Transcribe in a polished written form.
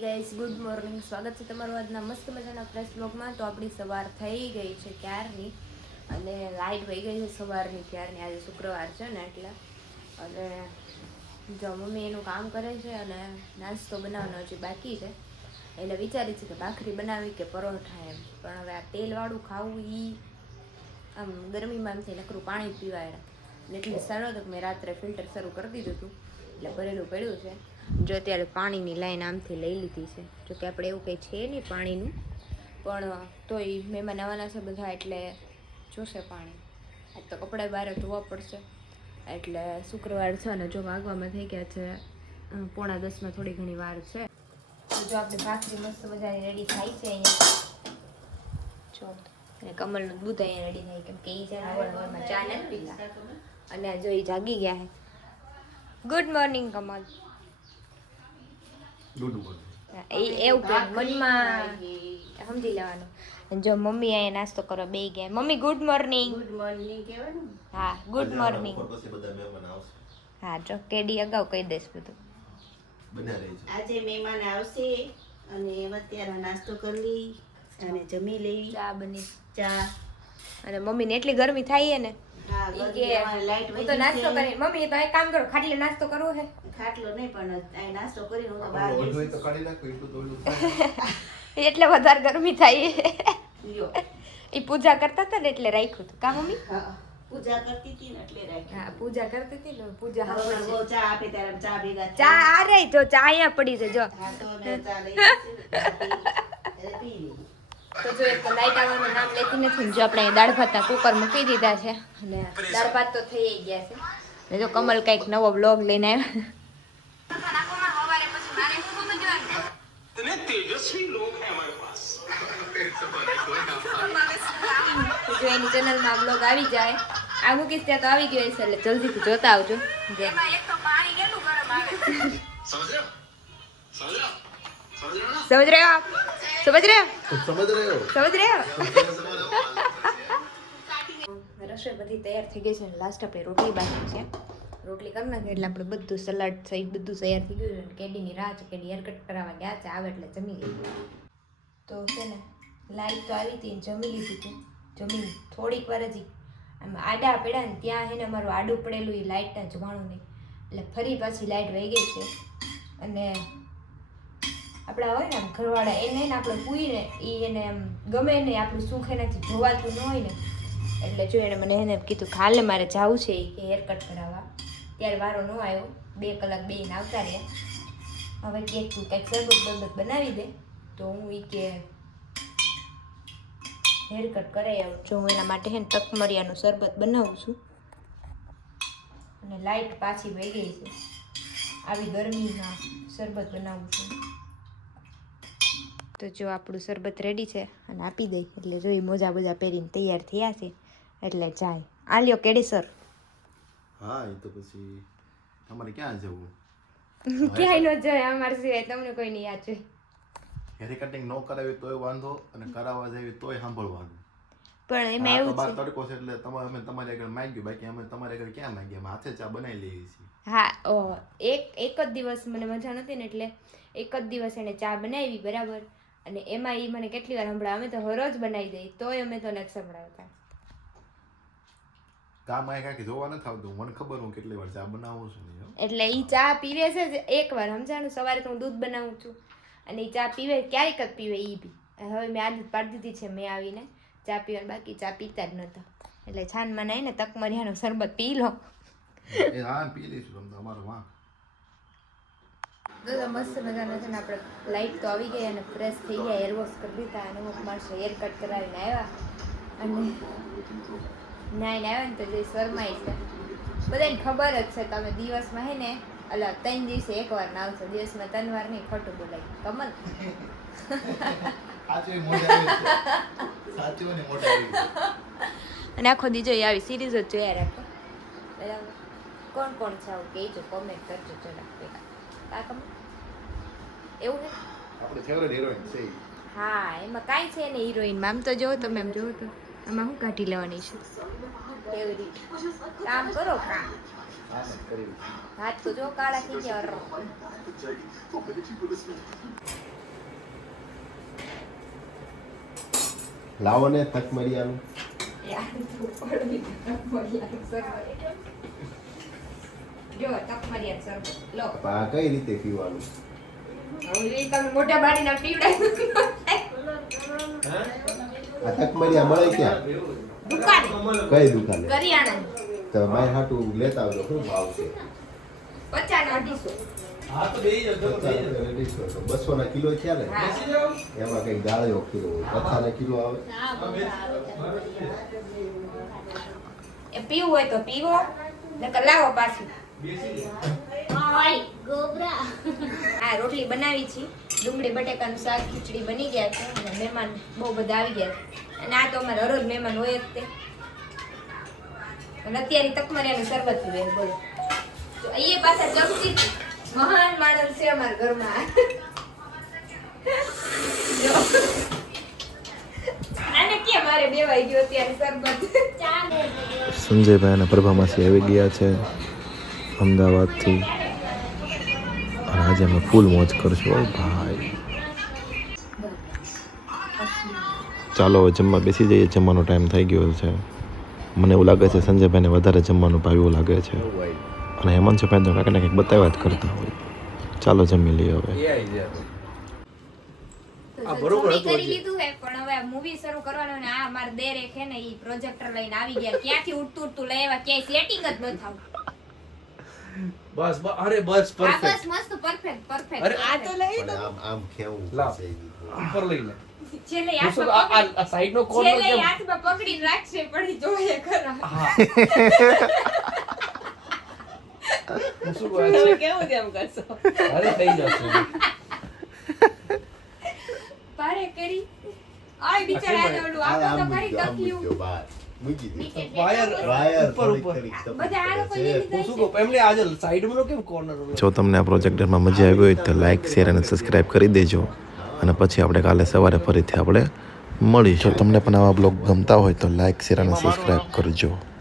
Guys good morning, સ્વાગત છે તમારું આજના મસ્ત મજાના ફ્રેશ બ્લોગમાં. તો આપણી સવાર થઈ ગઈ છે ક્યારની અને લાઇટ વહી ગઈ છે સવારની ક્યારની. આજે શુક્રવાર છે ને એટલે અને જો મમ્મી એનું કામ કરે છે અને નાસ્તો બનાવવાનો હજી બાકી છે. એટલે વિચારી છે કે ભાખરી બનાવી કે પરોઠા એમ, પણ હવે આ તેલવાળું ખાવું એ આમ ગરમીમાં એમ થઈ નકરું પાણી પીવાય એટલે સારો તો મેં રાત્રે ફિલ્ટર શરૂ કરી દીધું હતું એટલે ભરેલું પડ્યું છે. જો અત્યારે પાણીની લાઈન આમથી લઈ લીધી છે, જોકે આપણે એવું કંઈ છે નહીં પાણીનું, પણ તોય મહેમાન આવવાના છે બધા એટલે જોશે પાણી. આજ તો કપડાં બહાર ધોવા પડશે એટલે શુક્રવાર છે અને જો વાગવામાં થઈ ગયા છે 9:45, થોડી ઘણી વાર છે. જો આપણે ભાખરી મસ્ત મજાની રેડી થાય છે અહીંયા. જો અને કમલનું દૂધ અહીંયા રેડી થાય કેમ કે એ છે હવારમાં ચા નથી પીતા અને જો એ જાગી ગયા છે. Good morning Kamal. એવું કે મનમાં સમજી લેવાનું. જો મમ્મી અહીંયા નાસ્તો કરવા બેસી ગયા. Mummy good morning. Good morning કહેવાનું. હા ગુડ મોર્નિંગ. હા જો કેડી અગાઉ કહી દઈશ બધું. આજે મહેમાન આવશે અને અત્યારે નાસ્તો કરી લઈ અને જમી લઈ. ચા બની ચા અને મમ્મીને એટલી ગરમી થાય ને લાઈટ તો નાસ્તો કરી. મમ્મી તો એક કામ કરો, ખાટલે નાસ્તો કરવો છે. ખાટલો નહીં પણ અહીં નાસ્તો કરીને હું તો બહાર એટલે વધારે ગરમી થાય. લ્યો. એ પૂજા કરતા હતા ને એટલે રાખ્યું હતું કા મમ્મી? હા, પૂજા કરતી હતી ને એટલે રાખી. હા પૂજા કરતી હતી ને પૂજા. હવે બહુ ચા આપે ત્યારે ચા ભેગા ચા આ રહી જો ચા અહીંયા પડી છે જો. હા તો મેં ચા લઈ પી લી. તો જો એક લાઈટ આવવાનું નામ લેતી નથી ને જો આપણે દાળ ભાતના કુકર મૂકી દીધા છે અને દાળ ભાત તો થઈ ગયા છે. ને જો કમલ કંઈક નવો બ્લોગ લઈને આવ્યા. જો એની ચેનલમાં બ્લોગ આવી જાય, આ મૂકીશ ત્યાં તો આવી ગયો છે એટલે જલ્દીથી જોતા આવજો. સમજ रहे हो आप? समझ रहे हो? રસોઈ બધી તૈયાર થઈ ગઈ છે અને લાસ્ટ આપણે રોટલી બાકી છે. રોટલી કરી નાખીએ એટલે આપણે બધું સલાડ સહિત બધું તૈયાર થઈ ગયું છે. કેડીની રાહ છે, કેડી હેર કટ કરાવવા ગયા છે, આવે એટલે જમી લઈએ. તો છે ને લાઈટ તો આવી હતી, જમી લીધું હતું. જમીન થોડીક વાર હજી આમ આડા પડ્યા ને ત્યાં છે ને અમારું આડું પડેલું એ લાઇટના જવાનું નહીં એટલે ફરી પાછી લાઇટ વહી ગઈ છે. અને આપણા હોય ને આમ ઘરવાળા એને ને આપણે પૂઈને એને આમ ગમે ને આપણું સુખ એનાથી જોવાતું ન હોય ને એટલે જો એને મને એને કીધું કાલે મારે જવું છે કે હેર કટ કરાવવા. ત્યારે વારો ન આવ્યો, 2 કલાક બેહીને આવતા રહ્યા. હવે કે તું કંઈક શરબત બનાવી દે તો હું એ કે હેર કટ કરાવી આવું. જો હું એના માટે છે ને તકમરિયાનું શરબત બનાવું છું અને લાઇટ પાછી વહી ગઈ છે. આવી ગરમીમાં શરબત બનાવું છું. તો જો આપણું શરબત રેડી છે અને આપી દઈ એટલે જોઈ મોજા બોજા પહેરીને તૈયાર થયા છે એટલે જાય. આ લ્યો કેડી સર. હા એ તો પછી તમારે ક્યાં જવું? ક્યાંય ન જાય અમારે સિવાય, તમને કોઈ નહીં યાદ જોઈએ. હેર કટિંગ ન કરાવી તોય વાંધો અને કરાવવા જાવી તોય સાંભળવાનું. પણ એમાં એવું છે તડકો છે એટલે અમે તમારી આગળ માંગ્યું, બાકી અમે તમારી આગળ ક્યાં માંગ્યા? અમે હાથે ચા બનાવી લઈએ છીએ. હા એક જ દિવસ મને મજા નથી ને એટલે એક જ દિવસ એને ચા બનાવી બરાબર, અને એમાં એ મને કેટલી વાર સંભળાવે. અમે તો હરોજ બનાવી દઈએ તોય અમે તો નથી સંભળાવતા. કામ આ કાંઈ જોવા નથી આવતું, મને ખબર હું કેટલી વાર ચા બનાવું છું. એટલે એ ચા પીવે છે એકવાર સમજાણું. સવારે તો હું દૂધ બનાવું છું અને એ ચા પીવે ક્યારેક જ પીવે એ બી. હવે મેં આદત પાડી દીધી છે મેં આવીને ચા પીવાની, બાકી ચા પીતા જ નહોતા. એટલે છાનમાં નાઈ ને તકમરિયાનું શરબત પી લો. એ હા પી લઈશું તમને અમારું વાં. તો મસ્ત મજાનો છે ને આપણે લાઇટ તો આવી ગઈ અને ફ્રેશ થઈ ગયા, હેર વોશ કરી દીધા અને અમુક માણસો હેર કટ કરાવીને આવ્યા અને નાઈને આવ્યા ને તો જે શરમાય છે. બધાને ખબર જ છે તમે દિવસમાં હે ને અલા 3 દિવસે એકવાર ના આવશો, દિવસમાં 3 વાર નહીં, ખોટું બોલાય કમલ. અને આખો દીજો આવી સિરીઝ જ જોયા રાખો બરાબર. કોણ કોણ છે આવું કહેજો, કોમેન્ટ કરજો જરાક પેલા. આ કમલ એવું છે આપણે ફેવરેટ હિરોઈન છે. હા એમાં કાંઈ છે ને હિરોઈનમાં. આમ તો જોવો તમે, એમ જોવો તો આમાં શું કાઢી લેવાની છે? એવી રીતે કામ કરો કામ હાથ તો જો કાળા થઈ ગયા લાવો ને તક મરિયાનું જો તકમરિયા શરબત લો આ કઈ રીતે પીવાનું હવે તમે મોટા બાડીના પીવડાય આ તક મરિયા મળે ક્યાં દુકાને કઈ દુકાને કરિયાણા તો મારે હાટું લેતા આવજો શું ભાવ છે 200 ના કિલો છે ને એમાં કઈ ગાળ્યો કિલો કથાના કિલો આવે એ પીવું હોય તો પીવો નકર લાવો પાછું આ રોટલી બનાવી છે ડુંગળી બટેકાનું શાક ખીચડી બની ગયા છે અને મહેમાન બહુ બધા આવી ગયા છે અને આ તો અમારે હરોજ મહેમાન હોય જ તે અને અત્યારે તકમરિયાનું શરબત પીવે બોલો તો અહીંયા પાછા ચમચી મહાન માણસ છે અમારા ઘરમાં જો. આને કેમ મારે બેવાઈ ગયો ત્યારે શરબત સંજયભાઈ અને પ્રભામાસી આવી ગયા છે અમદાવાદથી અને આજે અમે ફૂલ મોજ કરશું ઓ ભાઈ ચાલો હવે જમવા બેસી જઈએ જમવાનો ટાઈમ થઈ ગયો છે મને એવું લાગે છે સંજયભાઈને વધારે જમવાનું ભાવ્યું લાગે છે અને હેમંતભાઈ તો કાંઈક ને કંઈક બતાવ્યા જ કરતા હોય ચાલો જમી લઈએ હવે જમી કરી લીધું હે પણ હવે મૂવી શરૂ કરવાનો ને આ માર દેર એક હે ને ઈ પ્રોજેક્ટર લઈને આવી ગયા ક્યાંથી ઉડતું લઈ આવ્યા ક્યાંય સેટિંગ જ ન થાવ બસ અરે બસ આ પરફેક્ટ બસ મસ્ત પરફેક્ટ અરે આ તો લઈ પણ આમ ખેવું લાવ. પડશે. ઉપર લઈ લે છેલ્લે હું શું આ સાઈડ નો કોર્નર છેલ્લે કેમ હાથમાં પકડીને રાખશે પડી જોઈએ ખરા હા હું શું કહે છે કેવું કેમ કરશો અરે થઈ જશે પારે કરી આય બિચારા આને ઓલું આ આપો તો આમ કરી મૂક્યો, આમ કક્યું મૂક્યો બહાર. મૂકી દીધો. નીચે વાયર વાયર ઉપર થોડીક ઉપર થોડીક તકલીફ બધા આ લોકો પડે લઈ છે. લીધા હું શું કહું એમને આજે સાઈડમાં નો કેમ કોર્નર જો તમને આ પ્રોજેક્ટરમાં મજા આવી હોય તો લાઇક શેર અને સબસ્ક્રાઈબ કરી દેજો અને પછી આપણે કાલે સવારે ફરીથી આપણે મળીશું તમને પણ આવા બ્લોગ ગમતા હોય તો લાઇક શેર અને સબસ્ક્રાઈબ કરજો